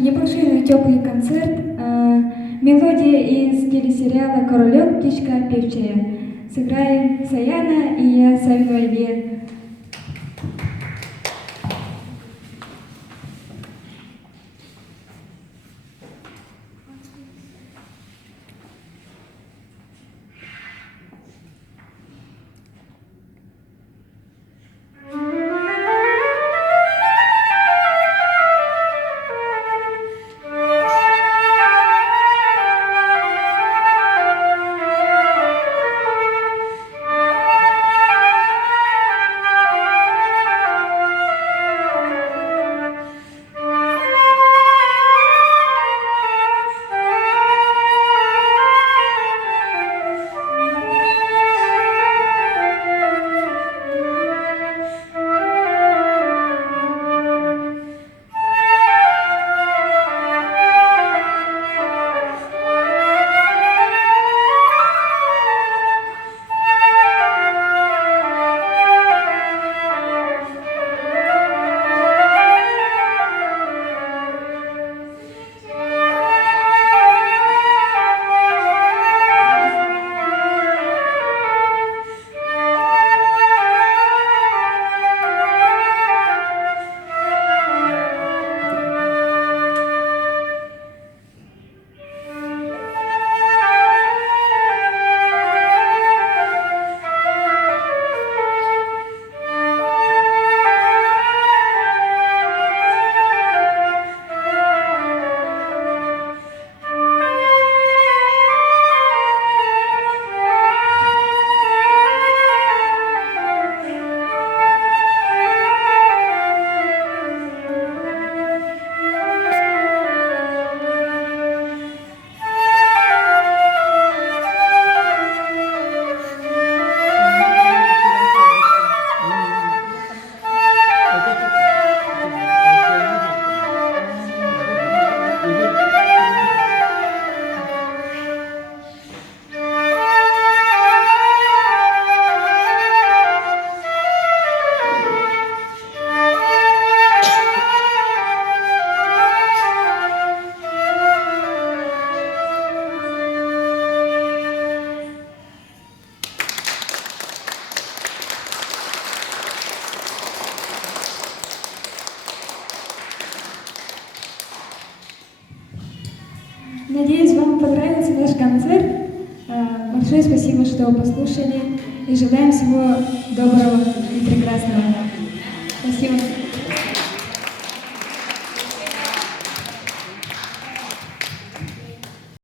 небольшой, но теплый концерт. Мелодия из телесериала «Королек. Птичка певчая». Сыграем Саяна и я Савельеве. Надеюсь, вам понравился наш концерт. Большое спасибо, что послушали. И желаем всего доброго и прекрасного. Спасибо.